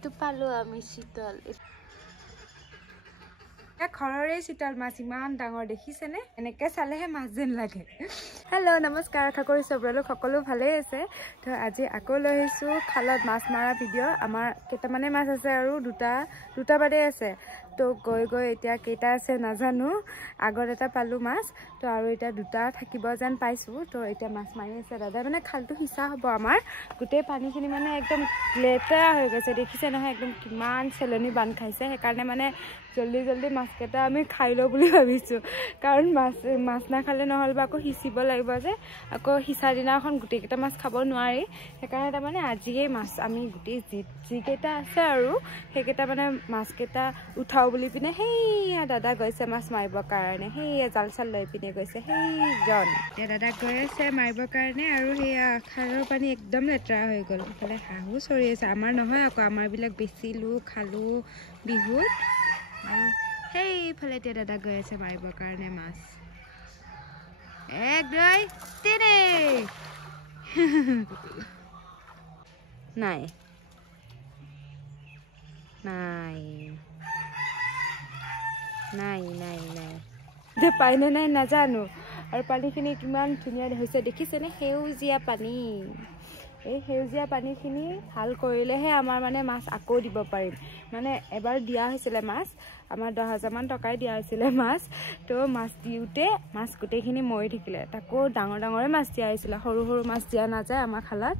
এইটো পালো আমি শীতল ঘৰৰে শীতল মাছ ইমান ডাঙৰ দেখিছেনে এনেকে চালেহে মাছ যেন লাগে হেল্ল' নমস্কাৰ আশা কৰিছোঁ আপোনালোক সকলো ভালেই আছে তো আজি আকৌ লৈ আহিছোঁ খালত মাছ মৰা ভিডিঅ' আমাৰ কেইটামানে মাছ আছে আৰু দুটা বাদে আছে তো গৈ এতিয়া কেইটা আছে নাজানো আগত এটা পালোঁ মাছ তো আৰু এতিয়া দুটা থাকিব যেন পাইছোঁ তো এতিয়া মাছ মাৰি আছে দাদা মানে খালটো সিঁচা হ'ব আমাৰ গোটেই পানীখিনি মানে একদম লেতেৰা হৈ গৈছে দেখিছে নহয় একদম কিমান চেলনি বান্ধ খাইছে সেইকাৰণে মানে জল্দি মাছকেইটা আমি খাই লওঁ বুলি ভাবিছোঁ কাৰণ মাছ নাখালে নহ'লে বা আকৌ সিঁচিব লাগিব যে আকৌ সিঁচা দিনাখন গোটেইকেইটা মাছ খাব নোৱাৰি সেইকাৰণে তাৰমানে আজিয়েই মাছ আমি গোটেই যিকেইটা আছে আৰু সেইকেইটা মানে মাছকেইটা উঠাওঁ বুলি পিনে সেইয়া দাদা গৈছে মাছ মাৰিবৰ কাৰণে সেইয়া জাল চাল লৈ পিনে গৈছে সেইজন এতিয়া দাদা গৈ আছে মাৰিবৰ কাৰণে আৰু সেয়া খালৰ পানী একদম লেতেৰা হৈ গ'ল সেইফালে হাঁহো চৰি আছে আমাৰ নহয় আকৌ আমাৰবিলাক বেচিলোঁ খালোঁ বিহুত আৰু সেইফালে এতিয়া দাদা গৈ আছে মাৰিবৰ কাৰণে মাছ 1 2 3 নাই যে পাইনে নাই নাজানো আৰু পানীখিনি কিমান ধুনীয়া হৈছে দেখিছেনে সেউজীয়া পানী এই সেউজীয়া পানীখিনি ভাল কৰিলেহে আমাৰ মানে মাছ আকৌ দিব পাৰিম মানে এবাৰ দিয়া হৈছিলে মাছ আমাৰ 10,000 মান টকাই দিয়া হৈছিলে মাছ তো মাছ দিওঁতে মাছ গোটেইখিনি মৰি থাকিলে তাকো ডাঙৰে মাছ দিয়া হৈছিলে সৰু মাছ দিয়া নাযায় আমাৰ খালত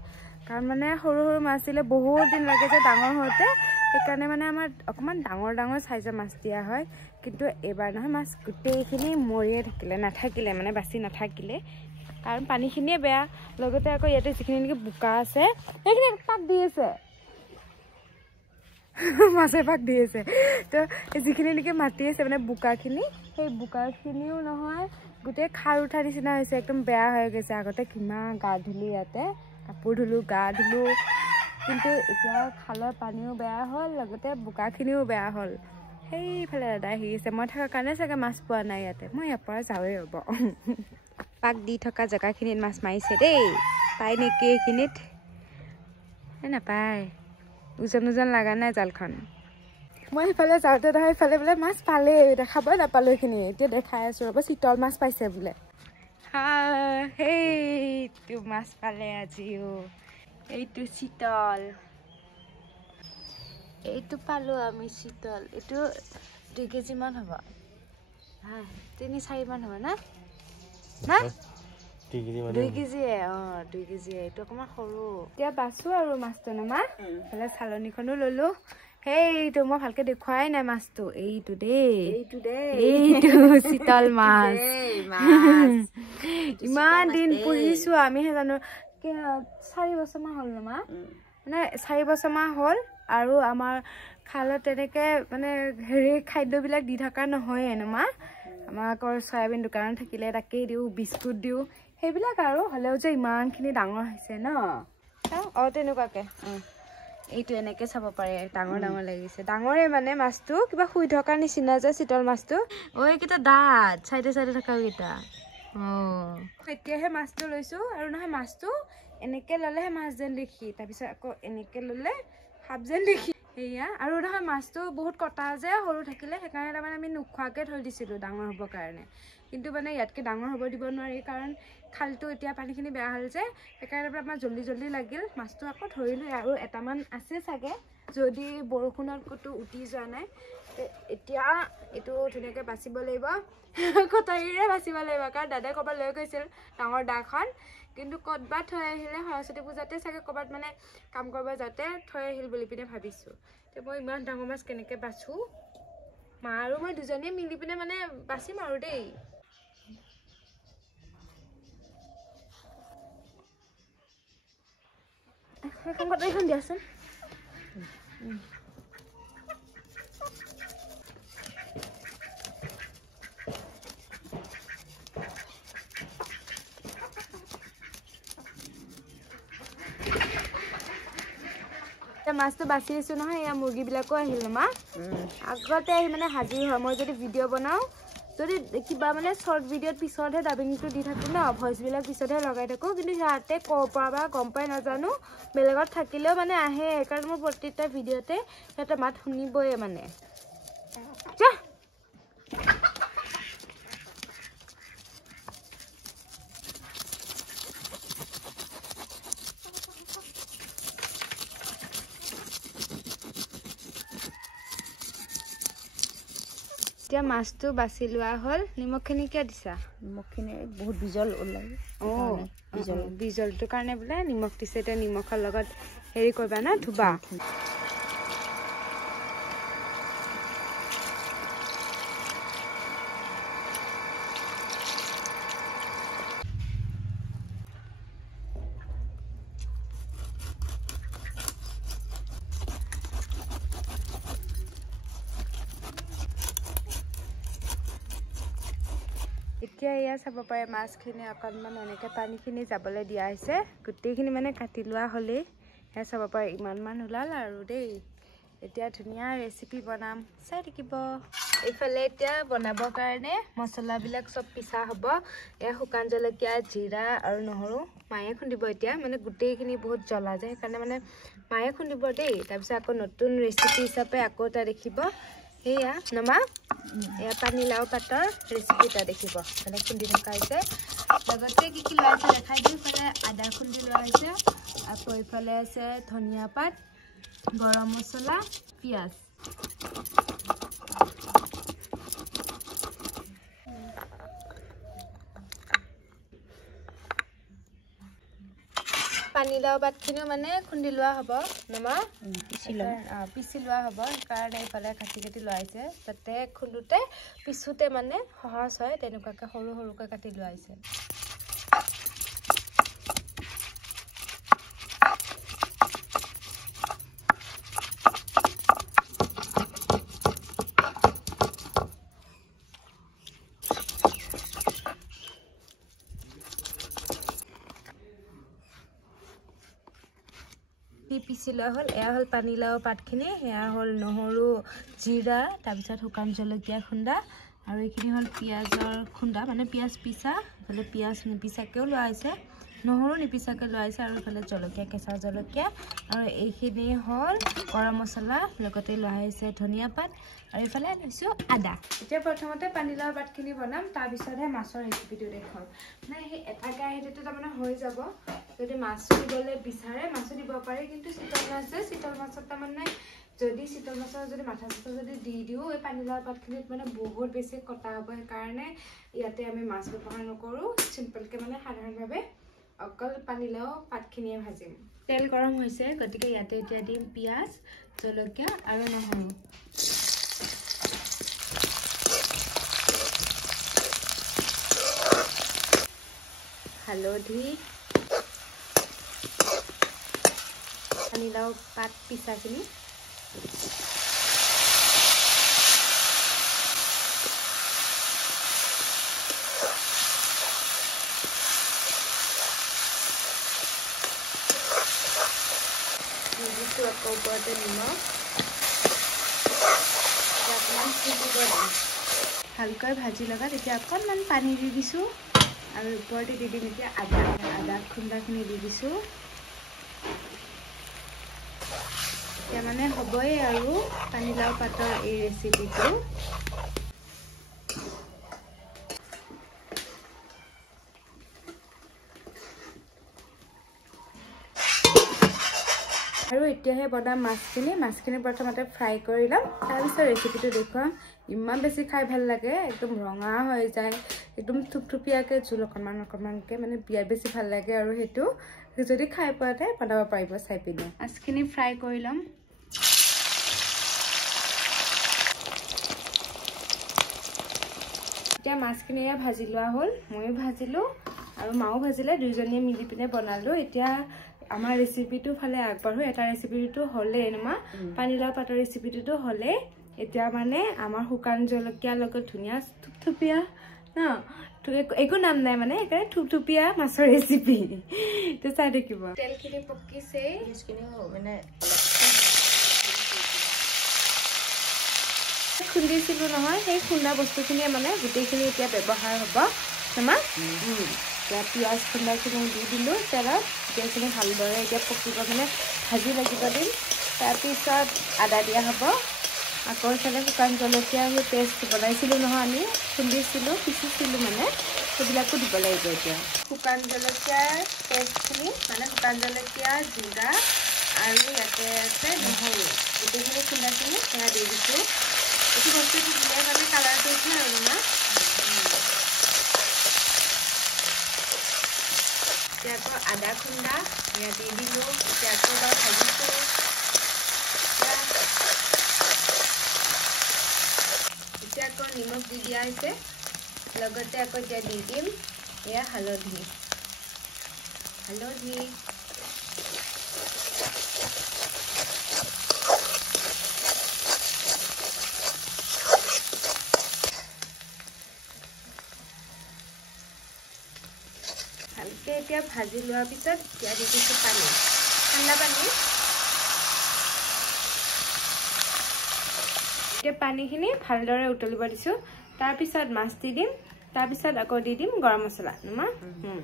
কাৰণ মানে সৰু মাছ দিলে বহুত দিন লাগে যে ডাঙৰ হওঁতে সেইকাৰণে মানে আমাৰ অকণমান ডাঙৰ চাইজৰ মাছ দিয়া হয় কিন্তু এবাৰ নহয় মাছ গোটেইখিনি মৰিয়ে থাকিলে নাথাকিলে মানে বাচি নাথাকিলে কাৰণ পানীখিনিয়ে বেয়া লগতে আকৌ ইয়াতে যিখিনি নেকি বোকা আছে সেইখিনি পাক দি আছে মাছে পাক দি আছে তো যিখিনি নেকি মাটি আছে মানে বোকাখিনি সেই বোকাখিনিও নহয় গোটেই খাৰ উঠা নিচিনা হৈছে একদম বেয়া হৈ গৈছে আগতে কিমান গা ধুলোঁ ইয়াতে কাপোৰ ধুলোঁ গা ধুলোঁ কিন্তু এতিয়া খালৰ পানীও বেয়া হ'ল লগতে বোকাখিনিও বেয়া হ'ল সেইফালে দাদা আহি আছে মই থকাৰ কাৰণে চাগে মাছ পোৱা নাই ইয়াতে মই ইয়াৰ পৰা যাওঁৱেই হ'ব পাক দি থকা জেগাখিনিত মাছ মাৰিছে দেই পায় নেকি এইখিনিত নাপায় ওজন লগা নাই জালখন মই সেইফালে যাওঁতে নহয় সেইফালে বোলে মাছ পালে দেখাবই নাপালোঁ এইখিনি এতিয়া দেখাই আছোঁ ৰ'ব চিতল মাছ পাইছে বোলে সেইটো মাছ পালে আজিও এইটো চিতল এইটো পালো আমি শীতল এইটো 2 কেজি মান হ'ব 3-4 মান হ'ব না 2 কেজি 2 কেজি এইটো অকণমান সৰু এতিয়া বাছোঁ আৰু মাছটো নমা এইফালে চালনীখনো ল'লোঁ সেইটো মই ভালকৈ দেখুৱাই নাই মাছটো এইটো চিতল মাছ ইমান দিন পুহিছোঁ আমিহে জানো 4 বছৰমান হ'ল নমা মানে 4 বছৰমান হ'ল আৰু আমাৰ খালত তেনেকৈ মানে খাদ্যবিলাক দি থকা নহয়ে নমা আমাৰ আকৌ চয়াবিন দোকানত থাকিলে তাকেই দিওঁ বিস্কুট দিওঁ সেইবিলাক আৰু হ'লেও যে ইমানখিনি ডাঙৰ হৈছে ন তেনেকুৱাকৈ এইটো এনেকৈ চাব পাৰে ডাঙৰ লাগিছে ডাঙৰে মানে মাছটো কিবা শুই থকাৰ নিচিনা যে চিতল মাছটো এইকেইটা দাঁত চাইডে থকাকেইটা এতিয়াহে মাছটো লৈছোঁ আৰু নহয় মাছটো এনেকৈ ল'লেহে মাছ যেন দেখি তাৰপিছত আকৌ এনেকৈ ল'লে সাপ যেন দেখি সেয়া আৰু নহয় মাছটো বহুত কটা যে সৰু থাকিলে সেইকাৰণে তাৰমানে আমি নোখোৱাকৈ থৈ দিছিলোঁ ডাঙৰ হ'বৰ কাৰণে কিন্তু মানে ইয়াতকৈ ডাঙৰ হ'ব দিব নোৱাৰি কাৰণ খালটো এতিয়া পানীখিনি বেয়া হ'ল যে সেইকাৰণে আমাৰ জল্দি লাগিল মাছটো আকৌ ধৰিলোঁ আৰু এটামান আছে চাগে যদি বৰষুণত ক'তো উটি যোৱা নাই এতিয়া এইটো ধুনীয়াকৈ বাচিব লাগিব কটাৰীৰে বাচিব লাগিব কাৰণ দাদাই ক'ৰবাত লৈ গৈছিল ডাঙৰ দাখন কিন্তু ক'ৰবাত থৈ আহিলে সৰস্বতী পূজাতে চাগে ক'ৰবাত মানে কাম কৰিব যাওঁতে থৈ আহিল বুলি পিনে ভাবিছোঁ এতিয়া মই ইমান ডাঙৰ মাছ কেনেকৈ বাছোঁ মা আৰু মই দুজনীয়ে মিলি পিনে মানে বাচিম আৰু দেই সেইখন কটাৰীখন দিয়াচোন মাছটো বাচি আছোঁ নহয় এয়া মুৰ্গীবিলাকো আহিল মা আগতে আহি মানে হাজিৰ হয় মই যদি ভিডিঅ' বনাওঁ যদি কিবা মানে শৰ্ট ভিডিঅ'ত পিছতহে ডাবিংটো দি থাকোঁ ন ভইচবিলাক পিছতহে লগাই থাকোঁ কিন্তু সিহঁতে ক'ৰ পৰা বা গম পাই নাজানো বেলেগত থাকিলেও মানে আহে কাৰণ মোৰ প্ৰত্যেকটা ভিডিঅ'তে সিহঁতে মাত শুনিবই মানে যা এতিয়া মাছটো বাছি লোৱা হ'ল নিমখখিনি কিয় দিছা নিমখখিনি বহুত বিজল ওলাই বিজলটোৰ কাৰণে বোলে নিমখ দিছে এতিয়া নিমখৰ লগত হেৰি কৰিবা না ধুবা এতিয়া এয়া চাব পাৰে মাছখিনি অকণমান এনেকৈ পানীখিনি যাবলৈ দিয়া হৈছে গোটেইখিনি মানে কাটি লোৱা হ'লেই এয়া চাব পাৰে ইমানমান ওলাল আৰু দেই এতিয়া ধুনীয়া ৰেচিপি বনাম চাই থাকিব এইফালে এতিয়া বনাবৰ কাৰণে মছলাবিলাক চব পিছা হ'ব এয়া শুকান জলকীয়া জিৰা আৰু নহৰু মায়ে খুন্দিব এতিয়া মানে গোটেইখিনি বহুত জ্বলা যায় সেইকাৰণে মানে মায়ে খুন্দিব দেই তাৰপিছত আকৌ নতুন ৰেচিপি হিচাপে আকৌ এটা দেখিব সেয়া নমা এয়া পানীলাও পাতৰ ৰেচিপি এটা দেখিব মানে খুন্দি থকা হৈছে লগতে কি কি লোৱা আছে দেখাই দিওঁ ইফালে আদা খুন্দি লোৱা হৈছে আকৌ ইফালে আছে ধনিয়া পাত গৰম মছলা পিঁয়াজ পানীলাও পাতখিনিও মানে খুন্দি লোৱা হ'ব নমা পিচি লোৱা হ'ব সেইকাৰণে এইফালে কাটি কাটি লোৱা হৈছে যাতে খুন্দোতে পিছোতে মানে সহজ হয় তেনেকুৱাকৈ সৰু সৰুকৈ কাটি লোৱা হৈছে পিচি লোৱা হ'ল এয়া হ'ল পানীলাও পাতখিনি এয়া হ'ল নহৰু জিৰা তাৰপিছত শুকান জলকীয়া খুন্দা আৰু এইখিনি হ'ল পিঁয়াজৰ খুন্দা মানে পিঁয়াজ পিছা এইফালে পিঁয়াজ নিপিচাকৈও লোৱা হৈছে নহৰু নিপিচাকৈ লোৱা হৈছে আৰু এইফালে জলকীয়া কেঁচা জলকীয়া আৰু এইখিনি হ'ল গৰম মছলা লগতে লোৱা হৈছে ধনিয়া পাত আৰু এইফালে লৈছোঁ আদা এতিয়া প্ৰথমতে পানীলাও পাতখিনি বনাম তাৰপিছতহে মাছৰ ৰেচিপিটো দেখুৱাম মানে সেই এটা কেৰাহীতে তাৰমানে হৈ যাব যদি মাছো দিবলৈ বিচাৰে মাছো দিব পাৰে কিন্তু চিতল মাছ যে চিতল মাছত তাৰমানে যদি চিতল মাছৰ যদি মাথা চাথা যদি দি দিওঁ এই পানীলাও পাতখিনিত মানে বহুত বেছি কটা হ'ব সেইকাৰণে ইয়াতে আমি মাছ ব্যৱহাৰ নকৰোঁ চিম্পলকৈ মানে সাধাৰণভাৱে অকল পানীলাও পাতখিনিয়ে ভাজিম তেল গৰম হৈছে গতিকে ইয়াতে এতিয়া দিম পিঁয়াজ জলকীয়া আৰু নহৰু হালধি পানীলাও পাত পিছাখিনি দিছোঁ আকৌ ওপৰতে নিমখ অকণমান সিজিব দিম ভালকৈ ভাজি লগাত এতিয়া অকণমান পানী দি দিছোঁ আৰু ওপৰতে দি দিম এতিয়া আদা খুন্দাখিনি দি দিছোঁ এতিয়া মানে হ'বই আৰু পানীলাও পাতৰ এই ৰেচিপিটো আৰু এতিয়াহে বনাম মাছখিনি প্ৰথমতে ফ্ৰাই কৰি ল'ম তাৰপিছত ৰেচিপিটো দেখুৱাম ইমান বেছি খাই ভাল লাগে একদম ৰঙা হৈ যায় একদম থুপথুপীয়াকৈ জোল অকণমানকৈ মানে বিৰাট বেছি ভাল লাগে আৰু সেইটো যদি খাই পোৱাতে বনাব পাৰিব চাই পিনে মাছখিনি ফ্ৰাই কৰি ল'ম এতিয়া মাছখিনি ভাজি লোৱা হ'ল ময়ো ভাজিলোঁ আৰু মাও ভাজিলে দুইজনীয়ে মিলি পিনে বনালোঁ এতিয়া আমাৰ ৰেচিপিটো ফালে আগবাঢ়ো এটা ৰেচিপিটো হ'লে নমা পানীলাও পাতৰ ৰেচিপিটো হ'লে এতিয়া মানে আমাৰ শুকান জলকীয়াৰ লগত ধুনীয়া থুপথুপীয়া ন একো নাম নাই মানে সেইকাৰণে থুপথুপীয়া মাছৰ ৰেচিপি তো চাই থাকিব তেলখিনি পকিছেই মানে খুন্দিছিলোঁ নহয় সেই খুন্দা বস্তুখিনিয়ে মানে গোটেইখিনি এতিয়া ব্যৱহাৰ হ'ব তোমাৰ এতিয়া পিঁয়াজ খুন্দাখিনি দি দিলোঁ তেলত গোটেইখিনি ভালদৰে এতিয়া পকিব মানে ভাজি লাগিব দিম তাৰপিছত আদা দিয়া হ'ব আকৌ ইফালে শুকান জলকীয়া সেই পেষ্ট বনাইছিলোঁ নহয় আমি খুন্দিছিলোঁ পিচিছিলোঁ মানে সেইবিলাকো দিব লাগিব এতিয়া শুকান জলকীয়াৰ পেষ্টখিনি মানে শুকান জলকীয়া জিৰা আৰু ইয়াতে আছে নহৰু গোটেইখিনি খুন্দাখিনি সেয়া দি দিছোঁ এইটো বস্তুটো দিলে মানে কালাৰটো উঠে আৰু না এতিয়া আকৌ আদা খুন্দা এয়া দি দিলোঁ এতিয়া আকৌ বাৰু ভাজিছোঁ এতিয়া আকৌ নিমখ দি দিয়া হৈছে লগতে আকৌ এতিয়া দি দিম এয়া হালধি ভালকৈ এতিয়া ভাজি লোৱাৰ পিছত এতিয়া দি দিছোঁ পানী ঠাণ্ডা পানী এতিয়া পানীখিনি ভালদৰে উতলিব দিছোঁ তাৰপিছত মাছ দি দিম তাৰপিছত আকৌ দি দিম গৰম মছলা নুমা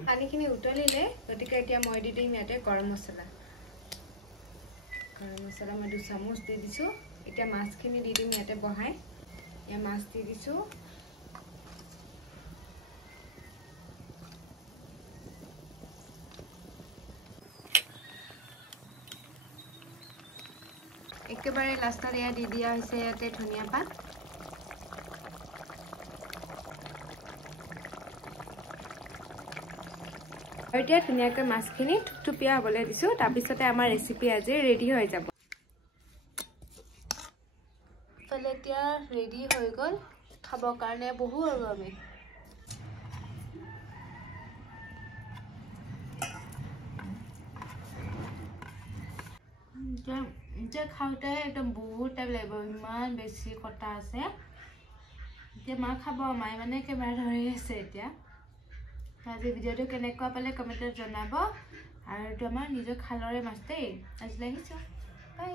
পানীখিনি উতলিলে গতিকে এতিয়া মই দি দিম ইয়াতে গৰম মছলা মই 2 চামুচ দি দিছোঁ এতিয়া মাছখিনি দি দিম ইয়াতে বহাই এয়া মাছ দি দিছোঁ একেবাৰে লাষ্টত এয়া দি দিয়া হৈছে ইয়াতে ধনিয়া পাত আৰু এতিয়া ধুনীয়াকৈ মাছখিনি থুপথুপীয়া হ'বলৈ দিছোঁ তাৰপিছতে আমাৰ ৰেচিপি আজি ৰেডি হৈ যাব ইফালে এতিয়া ৰেডি হৈ গ'ল খাবৰ কাৰণে বহু আৰু আমি এতিয়া খাওঁতে একদম বহুত টাইম লাগিব ইমান বেছি কটা আছে এতিয়া মা খাব মায়ে মানে কেমেৰা ধৰি আছে এতিয়া আজি ভিডিঅ'টো কেনেকুৱা পালে কমেণ্টত জনাব আৰু এইটো আমাৰ নিজৰ খালৰে মাছ দেই আজিলৈ আহিছোঁ বাই